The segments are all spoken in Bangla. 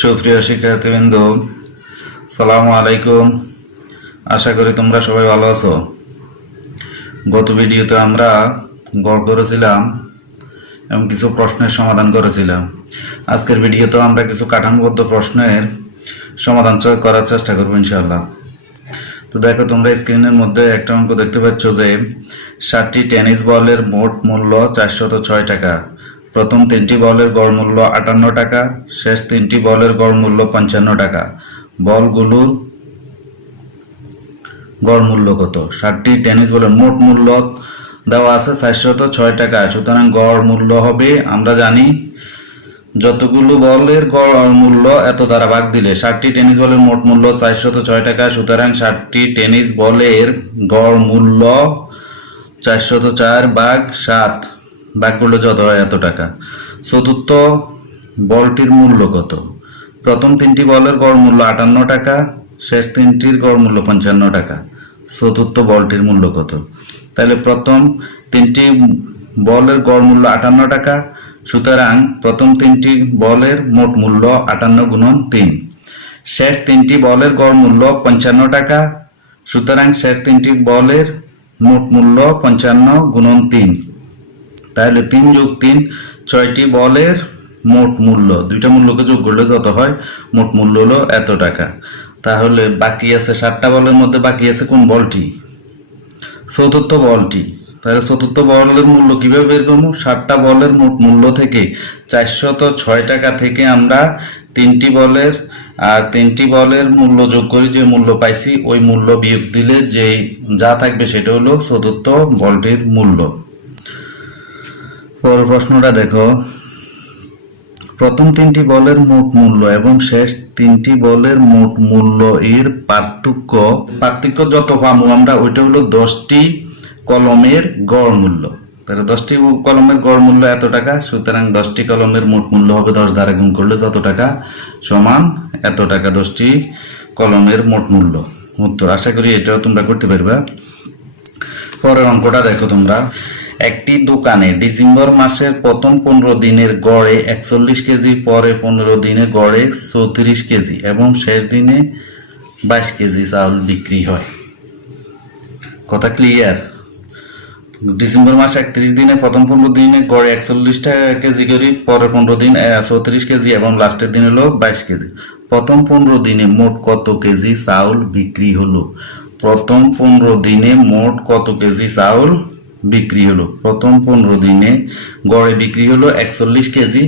সুপ্রিয় শিক্ষার্থীবৃন্দ, সালামু আলাইকুম। আশা করি তোমরা সবাই ভালো আছো। গত ভিডিওতে আমরা গড় করেছিলাম এবং কিছু প্রশ্নের সমাধান করেছিলাম। আজকের ভিডিওতে আমরা কিছু কাঠামোবদ্ধ প্রশ্নের সমাধান করার চেষ্টা করবো ইনশাআল্লাহ। তো দেখো, তোমরা স্ক্রিনের মধ্যে একটা অঙ্ক দেখতে পাচ্ছ যে 7টি টেনিস বলের মোট মূল্য 406 টাকা। প্রথম 3টি বলের গড় মূল্য 58 টাকা, শেষ 3টি বলের গড় মূল্য 55 টাকা। বলগুলোর গড় মূল্য কত? 7টি টেনিস বলের মোট মূল্য দেওয়া আছে 406 টাকা। সুতরাং গড় মূল্য হবে, আমরা জানি, যতগুলো বলের গড় মূল্য এত দ্বারা ভাগ দিলে 7টি টেনিস বলের মোট মূল্য 406 টাকা। সুতরাং 7টি টেনিস বলের গড় মূল্য 404 ভাগ 7 ভাগ করলে যত হয় এত টাকা। চতুর্থ বলটির মূল্য কত? প্রথম 3টি বলের গড় মূল্য 58 টাকা, শেষ 3টির গড় মূল্য 55 টাকা। চতুর্থ বলটির মূল্য কত? তাহলে প্রথম 3টি বলের গড় মূল্য 58 টাকা। সুতরাং প্রথম 3টি বলের মোট মূল্য 58 গুণন 3। শেষ 3টি বলের গড় মূল্য 55 টাকা। সুতরাং শেষ 3টি বলের মোট মূল্য 55 গুণন 3। তাহলে 3 যোগ 3, 6টি বলের মোট মূল্য, দুইটা মূল্যকে যোগ করলে যত হয়, মোট মূল্য হলো এত টাকা। তাহলে বাকি আছে 7টা বলের মধ্যে বাকি আছে কোন বলটি? চতুর্থ বলটি। তাহলে চতুর্থ বলের মূল্য কিভাবে বের করবো? 7টা বলের মোট মূল্য থেকে 406 টাকা থেকে আমরা 3টি বলের আর 3টি বলের মূল্য যোগ করি, যে মূল্য পাইছি ওই মূল্য বিয়োগ দিলে যে যা থাকবে সেটা হলো চতুর্থ বলটির মূল্য। পরের প্রশ্নটা দেখো, প্রথম 3টি বলের মোট মূল্য এবং শেষ 3টি বলের মোট মূল্য এর পার্থক্য যত পাবো আমরা, ওইটা হলো 10টি কলমের গড় মূল্য। তাহলে 10টি কলমের গড় মূল্য এত টাকা। সুতরাং 10টি কলমের মোট মূল্য হবে 10 দ্বারা গুণ করলে যত টাকা সমান এত টাকা। 10টি কলমের মোট মূল্য উত্তর। আশা করি এটাও তোমরা করতে পারবা। পরের অঙ্কটা দেখো তোমরা, একটি দোকানে ডিসেম্বর মাসের প্রথম 15 দিনের গড়ে 41 কেজি, পরে 15 দিনে গড়ে 34 কেজি এবং শেষ দিনে 22 কেজি চাউল বিক্রি হয়। কথা ক্লিয়ার? ডিসেম্বর মাস 31 দিনে প্রথম 15 দিনে গড়ে 41 কেজি করে, পরে 15 দিন 34 কেজি এবং লাস্টের দিন হলো 22 কেজি। প্রথম 15 দিনে মোট কত কেজি চাউল বিক্রি হলো? প্রথম 15 দিনে মোট কত কেজি চাউল বিক্রি হলো? প্রথম 15 দিনে গড়ে বিক্রি হলো 41 কেজি।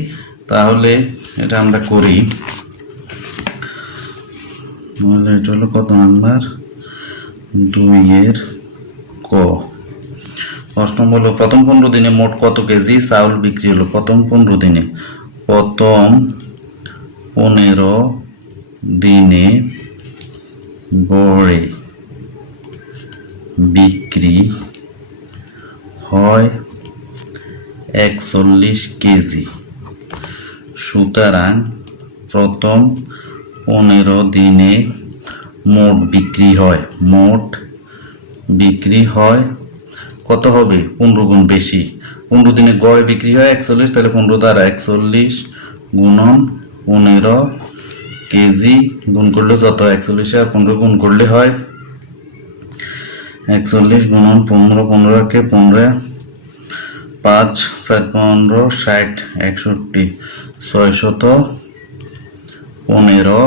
তাহলে এটা আমরা করি, এটা হলো কত নাম্বার? 2 ক। প্রশ্ন হলো প্রথম 15 দিনে মোট কত কেজি চাউল বিক্রি হলো? প্রথম 15 দিনে, প্রথম 15 দিনে গড়ে বিক্রি হয় 41 কেজি। সুতরাং প্রথম 15 দিনে মোট বিক্রি হয় কত হবে? 15 গুণ বেশি। 15 দিনে গড়ে বিক্রি হয় 41, তাহলে 15 দ্বারা 41 গুণন 15 কেজি গুণ করলে যত? 41 আর 15 গুণ করলে হয় 41 গুণন 15, 15 কে 15, 5 4 15, 60 61, 615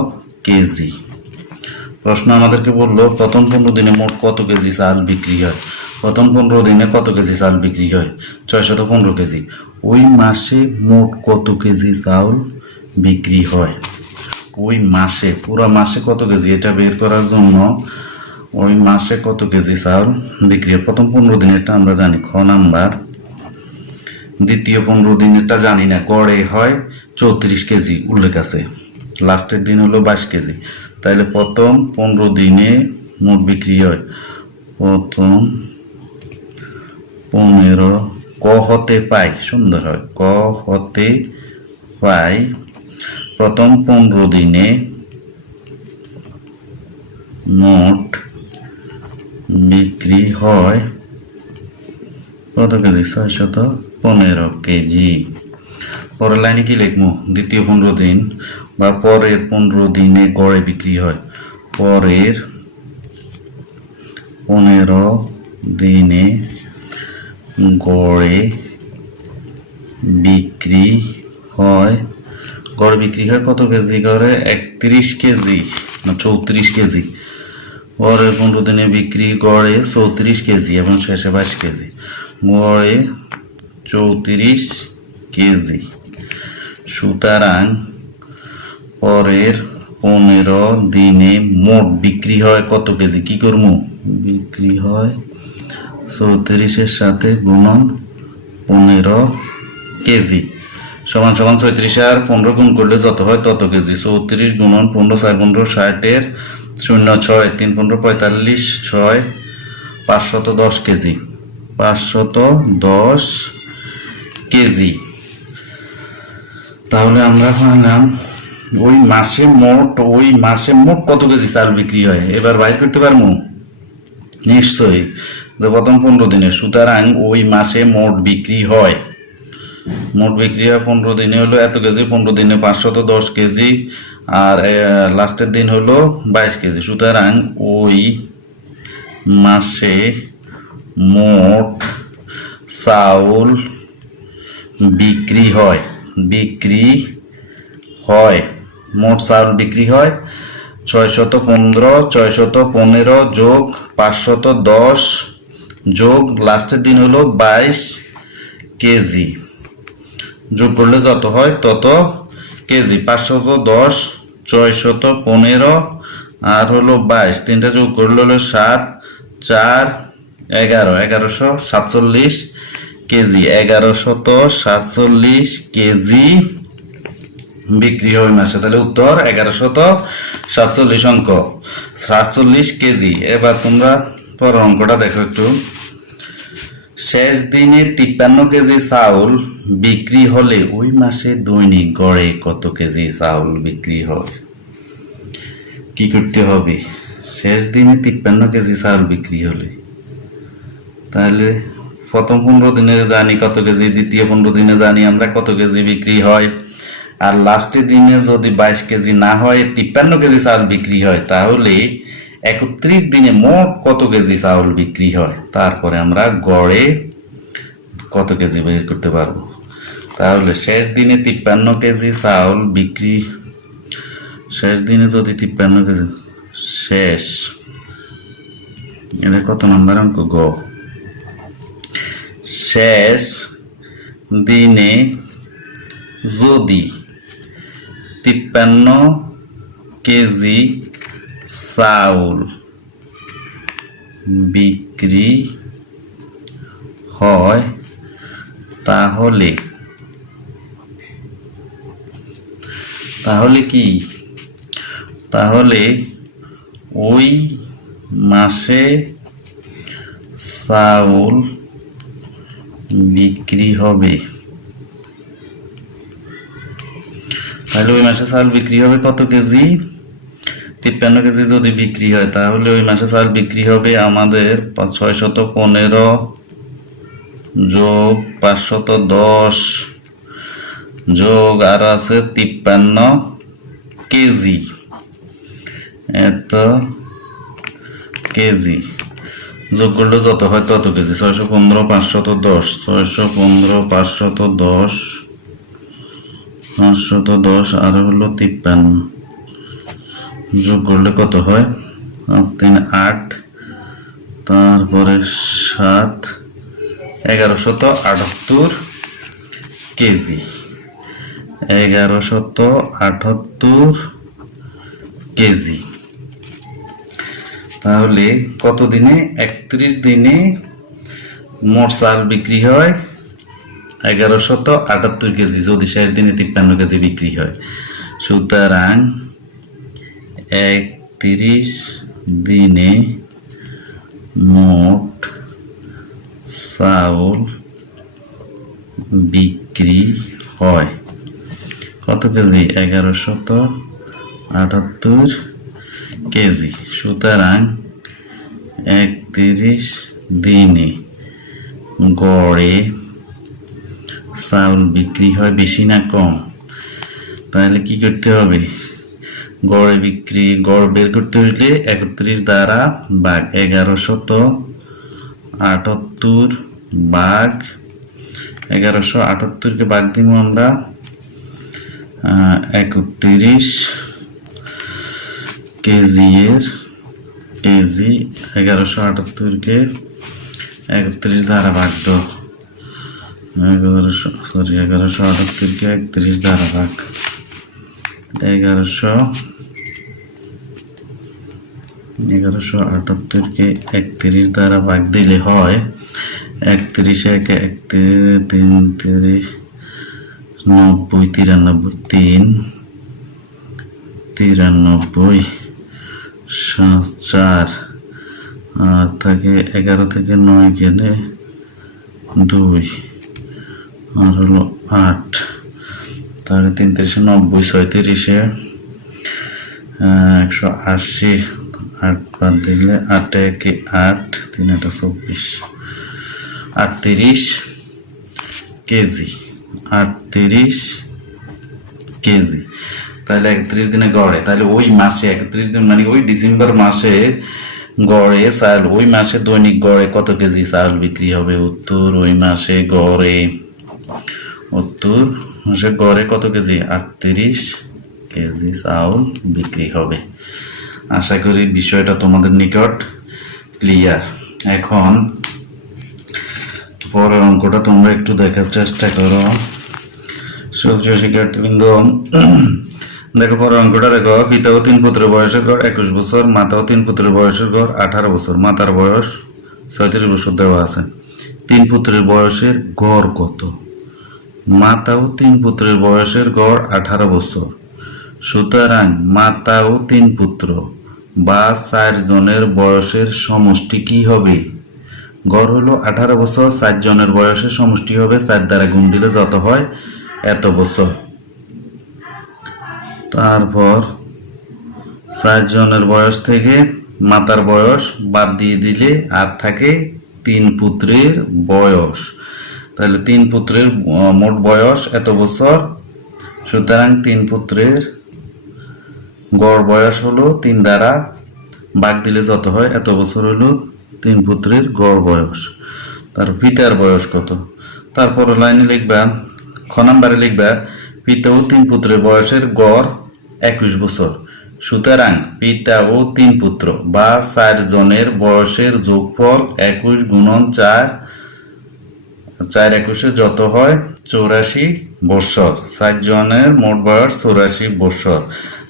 কেজি। প্রশ্ন আমাদেরকে বললো প্রথম 15 দিনে মোট কত কেজি চাল বিক্রি হয়। প্রথম 15 দিনে কত কেজি চাল বিক্রি হয়? 615 কেজি। ওই মাসে মোট কত কেজি চাউল বিক্রি হয়? ওই মাসে, পুরো মাসে কত কেজি, এটা বের করার জন্য ওই মাসে কত কেজি চাউল বিক্রি হয়। প্রথম 15 দিনেরটা আমরা জানি, খ নাম্বার। দ্বিতীয় 15 দিনেরটা জানি না, গড়ে হয় 34 কেজি উল্লেখ আছে, লাস্টের দিন হলো 22 কেজি। তাহলে প্রথম 15 দিনে মোট বিক্রি হয়, প্রথম 15, ক হতে পাই, সুন্দর হয়, ক হতে পাই, প্রথম 15 দিনে মোট বিক্রি হয় কত কেজি? 615 কেজি। পরের লাইনে কি লিখবো? দ্বিতীয় 15 দিন বা পরের 15 দিনে গড়ে বিক্রি হয়। পরের 15 দিনে গড়ে বিক্রি হয়। গড়ে বিক্রি হয় কত কেজি? গড়ে 31 কেজি না 34 কেজি। গড়ে 15 দিনে বিক্রি গড়ে 34 কেজি এবং শেষে 22 কেজি। গড়ে 34 কেজি। সুতরাং পরের 15 দিনে মোট বিক্রি হয় কত কেজি? কি করবো? বিক্রি হয় 34-এর সাথে গুণন 15 কেজি সমান সমান 36 আর 15 গুণ করলে যত হয় তত কেজি। 34 গুণন 15 4 15 60-এর 0 6 3 15 45 6 510 কেজি। 510 কেজি। তাহলে আমরা পাইলাম ওই মাসে মোট কত কেজি চাল বিক্রি হয়। এবার বাইর করতে পারবো নিশ্চয়ই, যে প্রথম 15 দিনে। সুতরাং ওই মাসে মোট বিক্রি হয় 15 দিনে হলো এত কেজি। 15 দিনে 510 কেজি আর লাস্টের দিন হলো 22 কেজি। সুতরাং ওই মাসে মোট চাউল বিক্রি হয় মোট চাউল বিক্রি হয় 615 যোগ 510 যোগ লাস্টের দিন হলো 22 কেজি। যোগ করলে যত হয় তত কেজি। 510 615 আর হলো 22, তিনটা যোগ করলে হলো 7 4 11 1147 কেজি। 1147 কেজি বিক্রি হয় মাসে। তাহলে উত্তর 1147 অঙ্ক 47 কেজি। এবার তোমরা পরের অঙ্কটা দেখো একটু। শেষ দিনে 53 কেজি চাউল বিক্রি হলে ওই মাসে দৈনিক গড়ে কত কেজি চাউল বিক্রি হয়? কি করতে হবে? শেষ দিনে 53 কেজি চাউল বিক্রি হলে তাহলে প্রথম 15 দিনে জানি কত কেজি, দ্বিতীয় 15 দিনে জানি আমরা কত কেজি বিক্রি হয়, আর লাস্টের দিনে যদি 22 কেজি না হয় 53 কেজি চাউল বিক্রি হয়, তাহলে 31 দিনে মোট কত কেজি চাউল বিক্রি হয়। তারপরে আমরা গড়ে কত কেজি বের করতে পারবো। তাহলে শেষ দিনে 53 কেজি চাউল বিক্রি, শেষ দিনে যদি 53 কেজি, শেষ এটা কত নম্বর অঙ্ক? গ। শেষ দিনে যদি 53 কেজি চাউল বিক্রি হয় তাহলে কি? তাহলে ওই মাসে চাউল বিক্রি হবে, তাহলে ওই মাসে চাউল বিক্রি হবে কত কেজি? 53 কেজি যদি বিক্রি হয় তাহলে ওই মাসে চাউল বিক্রি হবে আমাদের 615 যোগ 510 যোগ আর আছে 53 কেজি, এত কেজি যোগ করলে যত হয় তত কেজি। 615 510 615 510 510 আর হলো 53 যোগ করলে কত হয়? 5 3 8 তারপরে 7 1178 কেজি। 1178 কেজি। তাহলে কত দিনে? 31 দিনে মোট চাল বিক্রি হয় 1178 কেজি যদি শেষ দিনে 53 কেজি বিক্রি হয়। সুতরাং 31 দিনে মোট চাউল বিক্রি হয় কত কেজি? 1178 কেজি। সুতরাং 31 দিনে গড়ে চাউল বিক্রি হয় বেশি না কম? তাহলে কি করতে হবে? গড় বের করতে হইলে 31 দ্বারা ভাগ 1178 ভাগ 1178 কে ভাগ দিব আমরা 31 কেজি 1178 কে 31 দ্বারা ভাগ দাও। 1178 কে 31 দ্বারা ভাগ 1178 কে 31 দ্বারা ভাগ দিলে হয় 31 একে 3 90 93 4 থেকে 11 থেকে 9 গেলে 2 আর হলো 8, তাহলে 3 3 90 36 180, 8 বাদ দিলে 8 একে 8 3 8 24 38 কেজি 38 কেজি। তাহলে 31 দিনে গড়ে, তাহলে ওই মাসে 31 দিন মানে ওই ডিসেম্বর মাসে গড়ে চাল ওই মাসে দৈনিক গড়ে কত কেজি চাল বিক্রি হবে? উত্তর ওই মাসে গড়ে কত কেজি? 38 কেজি চাউল বিক্রি হবে। আশা করি বিষয়টা তোমাদের নিকট ক্লিয়ার। এখন পরের অঙ্কটা তোমরা একটু দেখার চেষ্টা করো। সুপ্রিয় শিক্ষার্থীবৃন্দ, দেখো পরের অঙ্কটা দেখো। পিতা ও 3 পুত্রের বয়সের গড় 21 বছর, মাতা ও 3 পুত্রের বয়সের গড় 18 বছর। মাতার বয়স 36 বছর দেওয়া আছে। 3 পুত্রের বয়সের গড় কত? মাতা ও 3 পুত্রের বয়সের গড় 18 বছর। সুতরাং মাতা ও 3 পুত্র বা 4 জনের বয়সের সমষ্টি কি হবে? গড় হলো 18 বছর, 4 জনের বয়সের সমষ্টি হবে 4 দ্বারা গুণ দিলে যত হয় এত বছর। তারপর 4 জনের বয়স থেকে মাতার বয়স বাদ দিয়ে দিলে আর থাকে 3 পুত্রের বয়স। তাহলে 3 পুত্রের মোট বয়স এত বছর। সুতরাং 3 পুত্রের গড় বয়স হলো 3 দ্বারা ভাগ দিলে যত হয় এত বছর হলো 3 পুত্রের গড় বয়স। তার পিতার বয়স কত? তারপর লাইনে লিখবা, খ নাম্বারে লিখবা পিতা ও 3 পুত্রের বয়সের গড় 21 বছর। সুতরাং পিতা ও 3 পুত্র বা 4 জনের বয়সের যোগফল 21 গুণন 4 21 যত হয় 84 বছর। 4 জনের মোট বয়স 84 বছর।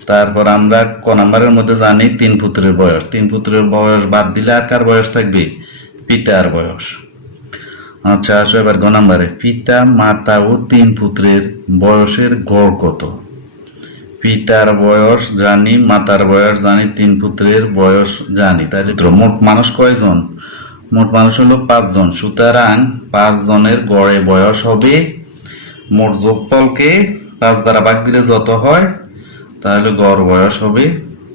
তারপর আমরা ক নাম্বারের মধ্যে জানি 3 পুত্রের বয়স। 3 পুত্রের বয়স বাদ দিলে আর কার বয়স থাকবে? পিতার বয়স। আচ্ছা আসো এবার গ নাম্বারে। পিতা, মাতা ও 3 পুত্রের বয়সের গড় কত? পিতার বয়স জানি, মাতার বয়স জানি, 3 পুত্রের বয়স জানি। তাহলে মোট মানুষ কয়জন? মোট মানুষ হলো 5 জন। সুতরাং 5 জনের গড়ে বয়স হবে, মোট যোগফলকে 5 দ্বারা ভাগ দিলে যত হয় তাহলে গড় বয়স হবে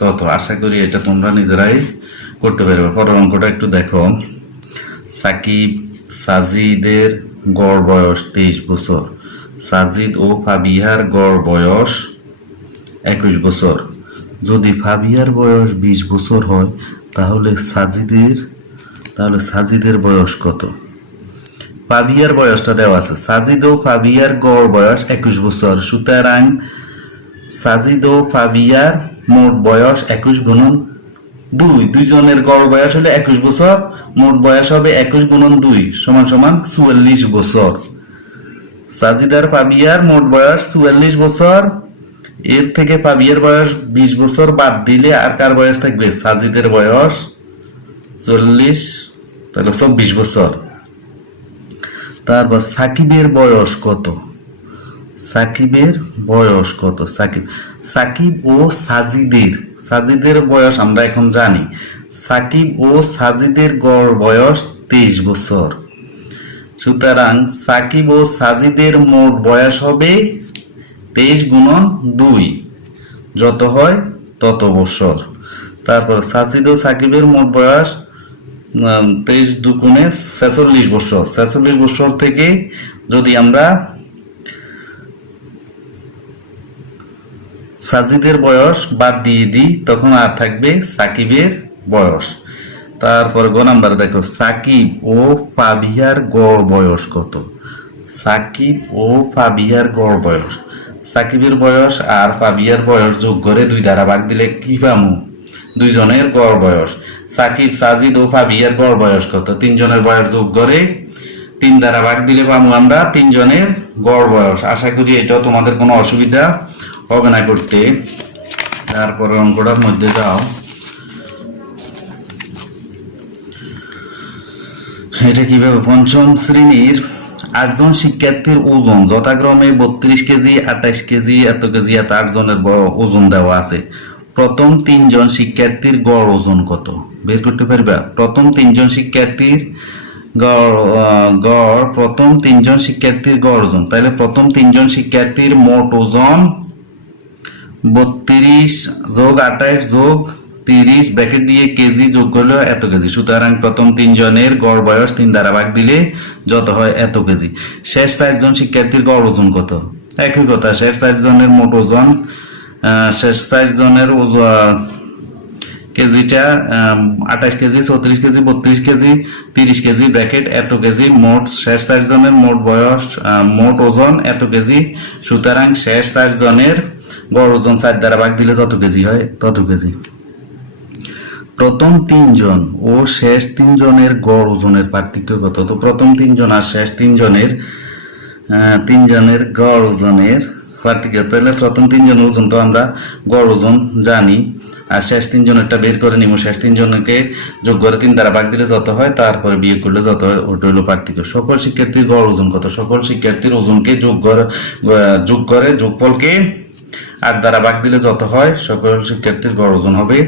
তত। আশা করি এটা তোমরা নিজেরাই করতে পারবে। পরের অঙ্কটা একটু দেখো। সাকিব সাজিদের গড় বয়স 23 বছর। সাজিদ ও ফাবিহার গড় বয়স 21 বছর। যদি ফাবিহার বয়স 20 বছর হয় তাহলে সাজিদের বয়স কত? ফাবিয়ার বয়সটা দেওয়া আছে। সাজিদ ও ফাবিয়ার গড় বয়স 21 বছর। সুতরাং সাজিদ ও ফাবিয়ার মোট বয়স 21 গুণন 2। 2 জনের গড় বয়স হলে 21 বছর, মোট বয়স হবে 21 গুণন 2 সমান সমান 44 বছর। সাজিদ আর ফাবিয়ার মোট বয়স 44 বছর। এর থেকে ফাবিয়ার বয়স 20 বছর বাদ দিলে আর কার বয়স থাকবে? সাজিদের বয়স 40, তাহলে 24 বছর। তারপর সাকিবের বয়স কত? সাকিবের বয়স কত? সাকিব ও সাজিদের বয়স আমরা এখন জানি। সাকিব ও সাজিদের গড় বয়স 23 বছর। সুতরাং সাকিব ও সাজিদের মোট বয়স হবে 23 গুণন 2 যত হয় তত বছর। তারপর সাজিদ ও সাকিবের মোট বয়স 23 দুগুণে 46 বছর। 46 বছর থেকে যদি আমরা সাজিদের বয়স বাদ দিয়ে দিই, তখন আর থাকবে সাকিবের বয়স। তারপর গ নাম্বার দেখো, সাকিব ও পাভিয়ার গড় বয়স কত? সাকিব ও পাভিয়ার গড় বয়স, সাকিবের বয়স আর পাভিয়ার বয়স যোগ করে 2 দ্বারা ভাগ দিলে কি পামু? দুইজনের গড় বয়স। সাকিব, সাজিদ ও পাভিয়ার গড় বয়স কত? 3 জনের বয়স যোগ করে 3 দ্বারা ভাগ দিলে পামু আমরা 3 জনের গড় বয়স। আশা করি এটাও তোমাদের কোনো অসুবিধা হবে না করতে। তারপরে অঙ্কটার মধ্যে যাও, এটা কিভাবে? পঞ্চম শ্রেণীর 8 জন শিক্ষার্থীর ওজন যথাক্রমে 32 কেজি, 28 কেজি, এত কেজি, এত 8 জনের ওজন দেওয়া আছে। প্রথম 3 জন শিক্ষার্থীর গড় ওজন কত? বের করতে পারবা? প্রথম 3 জন শিক্ষার্থীর প্রথম 3 জন শিক্ষার্থীর গড় ওজন, তাহলে প্রথম 3 জন শিক্ষার্থীর মোট ওজন 32 যোগ 28 যোগ 30 ব্র্যাকেট দিয়ে কেজি যোগ করলে এত কেজি। সুতরাং প্রথম 3 জনের গড় বয়স 3 দ্বারা ভাগ দিলে যত হয় এত কেজি। শেষ 4 জন শিক্ষার্থীর গড় ওজন কত? একই কথা, শেষ 4 জনের মোট ওজন, শেষ 4 জনের কেজিটা 28 KG, 34 KG, 32 KG, 30 KG bracket এত কেজি। মোট শেষ 4 জনের মোট বয়স, মোট ওজন এত কেজি। সুতরাং শেষ 4 জনের গড় ওজন 4 দ্বারা ভাগ দিলে যত কেজি হয় তত কেজি। প্রথম 3 জন ও শেষ 3 জনের গড় ওজনের পার্থক্য কত? তো প্রথম 3 জন আর শেষ 3 জনের গড় ওজনের পার্থক্য, তাহলে প্রথম 3 জনের ওজন তো আমরা গড় ওজন জানি, আর শেষ 3 জনেরটা বের করে নিব। শেষ 3 জনকে যোগ করে 3 দ্বারা ভাগ দিলে যত হয়, তারপরে বিয়োগ করলে যত হয়, ওটা হলো পার্থক্য। সকল শিক্ষার্থীর গড় ওজন কত? সকল শিক্ষার্থীর ওজনকে যোগ করে যোগফলকে 8 দ্বারা ভাগ দিলে যত হয়, সকল শিক্ষার্থীর গড় ওজন হবে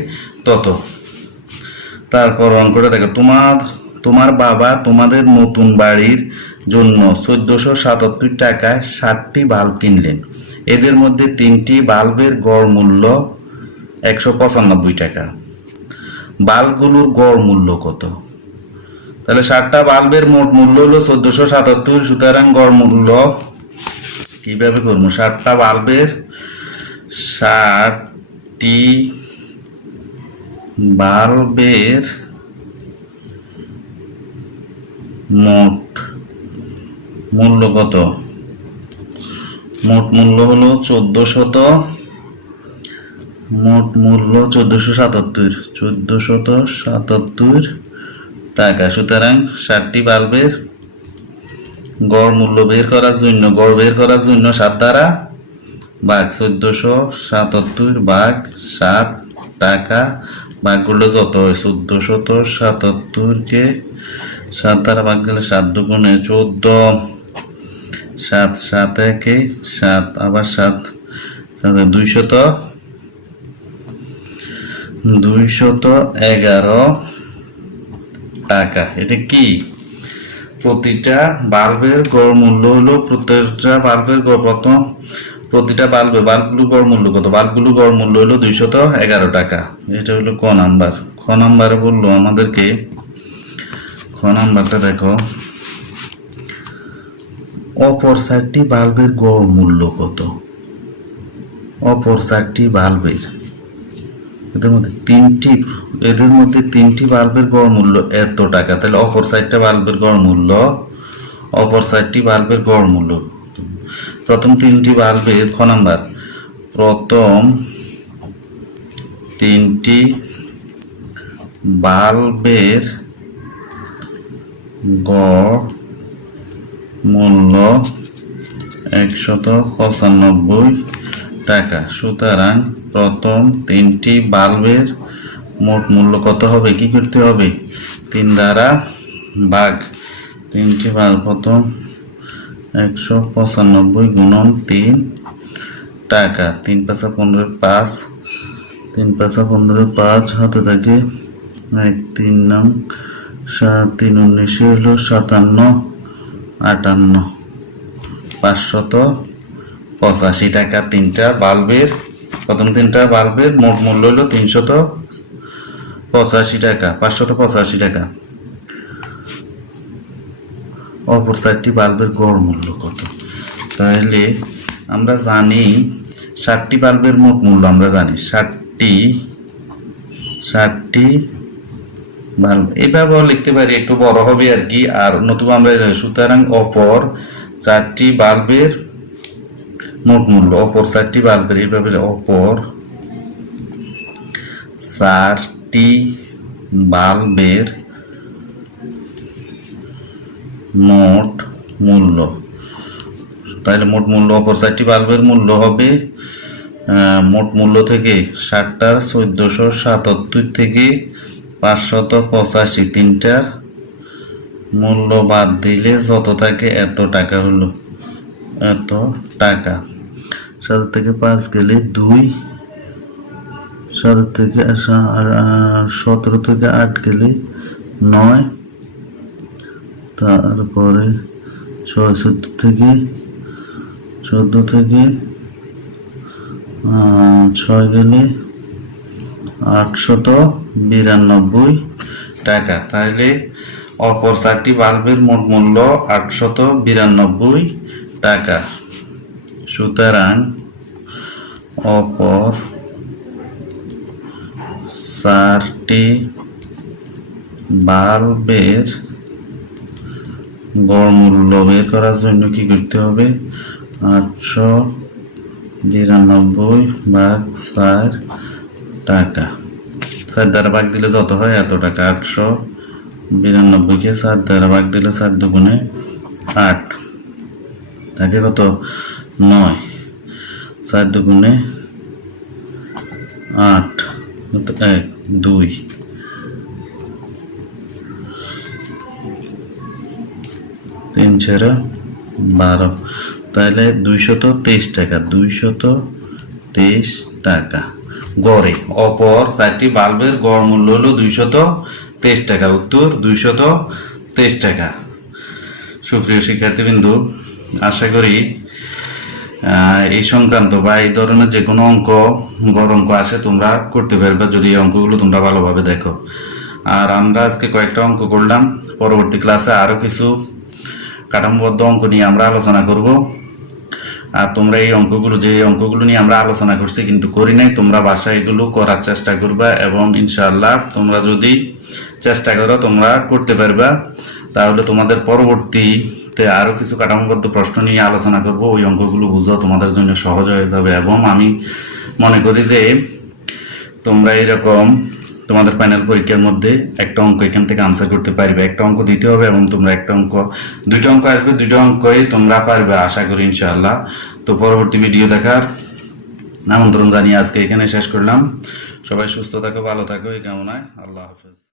তত। তারপর অঙ্কটা দেখো, তোমার বাবা তোমাদের নতুন বাড়ির জন্য 1477 টাকায় 60টি বাল্ব কিনলেন। এদের মধ্যে 3টি বাল্বের গড় মূল্য 195 টাকা। বাল্বগুলোর গড় মূল্য কত? তাহলে 60টা বাল্বের মোট মূল্য হলো 1477। সুতরাং গড় মূল্য কিভাবে করবো? 60টা বাল্বের 60টি বাল্বের মোট মূল্য কত? মোট মূল্য হলো 1477 টাকা। সুতরাং 60টি বাল্বের গড় মূল্য বের করার জন্য 7 দ্বারা ভাগ 1477 ভাগ 7 টাকা ভাগ করলে যত হয়? 1477কে 7 দ্বারা ভাগ দিলে 7 দুগুণে 14, 7 7 একে 7, আবার 7 211 টাকা। এটা কি? প্রতিটা বাল্বের গড় মূল্য হলো, প্রতিটা বাল্বগুলোর গড় মূল্য কত? বাল্বগুলোর গড় মূল্য হলো 211 টাকা। এটা হলো ক নাম্বার। খ নাম্বারে বললো আমাদেরকে, খ নাম্বারটা দেখো, অপর 4টি বাল্বের গড় মূল্য কত? অপর 4টি বাল্বের, এদের মধ্যে 3টি বাল্বের গড় মূল্য এত টাকা। তাহলে অপর 4টা বাল্বের গড় মূল্য, অপর 4টি বাল্বের গড় মূল্য, প্রথম 3টি বাল্বের, খ নাম্বার, প্রথম 3টি বাল্বের গড় মূল্য 195 টাকা। সুতরাং প্রথম 3টি বাল্বের মোট মূল্য কত হবে? কি করতে হবে? 3 দ্বারা ভাগ। 3টি বাল্ব, প্রথম 195 গুণন 3 টাকা। 3 5 15, 5, 3 5 15, 5 হাতে থাকে 1, 3 নং 7, 3 19 হলো 57, 58, 585 টাকা। 3টা বাল্বের, প্রথম 3টা বাল্বের মোট মূল্য হলো 385 টাকা, 585 টাকা। অপর 4টি বাল্বের গড় মূল্য কত? তাহলে আমরা জানি 60টি বাল্বের মোট মূল্য আমরা জানি 60টি বাল্ব, এইভাবেও লিখতে পারি, একটু বড় হবে আর কি। আর নতুবা আমরা সুতরাং অপর 4টি বাল্বের মোট মূল্য, অপর 4টি বাল্বের, এইভাবে অপর 4টি বাল্বের মোট মূল্য। তাহলে মোট মূল্য, অপর 4টি বাল্বের মূল্য হবে মোট মূল্য থেকে 60টার 1477 থেকে 585, তিনটার মূল্য বাদ দিলে যত থাকে এত টাকা হলো, এত টাকা। 7 থেকে 5 গেলে 2, 7 থেকে 17 থেকে 8 গেলে 9, তারপরে 14 থেকে 6 গেলে 892 টাকা। তাহলে অপর 4টি বাল্বের মোট মূল্য 892 টাকা। সুতরাং অপর 4টি বাল্বের গড় মূল্য বের করার জন্য কি করতে হবে? 892 ভাগ 4 টাকা। 4 দ্বারা ভাগ দিলে যত হয় এত টাকা। 892কে 4 দ্বারা ভাগ দিলে 4 দুগুণে 8 থাকে কত? 9। 4 দুগুণে 8, 1, 2, 3 × 12, তাহলে 223 টাকা। 223 টাকা গড়ে। অপর 4টি বাল্বের গড় মূল্য হলো 223 টাকা। উত্তর 223 টাকা। সুপ্রিয় শিক্ষার্থীবৃন্দ, আশা করি এই সংক্রান্ত বা এই ধরনের যে কোনো অঙ্ক, গড় অঙ্ক আসে তোমরা করতে পারবে যদি এই অঙ্কগুলো তোমরা ভালোভাবে দেখো। আর আমরা আজকে কয়েকটা অঙ্ক করলাম, পরবর্তী ক্লাসে আরো কিছু কাঠামোবদ্ধ অঙ্ক নিয়ে আমরা আলোচনা করব। আর তোমরা এই অঙ্কগুলো, যে অঙ্কগুলো নিয়ে আমরা আলোচনা করছি কিন্তু করি নাই, তোমরা বাসায় এগুলো করার চেষ্টা করবা এবং ইনশাআল্লাহ তোমরা যদি চেষ্টা করো তোমরা করতে পারবা। তাহলে তোমাদের পরবর্তীতে আরো কিছু কাঠামোবদ্ধ প্রশ্ন নিয়ে আলোচনা করব, ওই অঙ্কগুলো বুঝো তোমাদের জন্য সহজ হয়ে যাবে। এবং আমি মনে করি যে তোমরা এরকম তোমাদের প্যানেল পরীক্ষার মধ্যে একটা অঙ্ক এখান থেকে আনসার করতে পারবে। একটা অঙ্ক দিতে হবে এবং তোমরা একটা অঙ্ক, 2টা অঙ্ক আসবে, 2টা অঙ্কই তোমরা পারবে আশা করি ইনশাআল্লাহ। তো পরবর্তী ভিডিও দেখার আমন্ত্রণ জানিয়ে আজকে এখানে শেষ করলাম। সবাই সুস্থ থাকো, ভালো থাকো, এই কামনায়। আল্লাহ হাফেজ।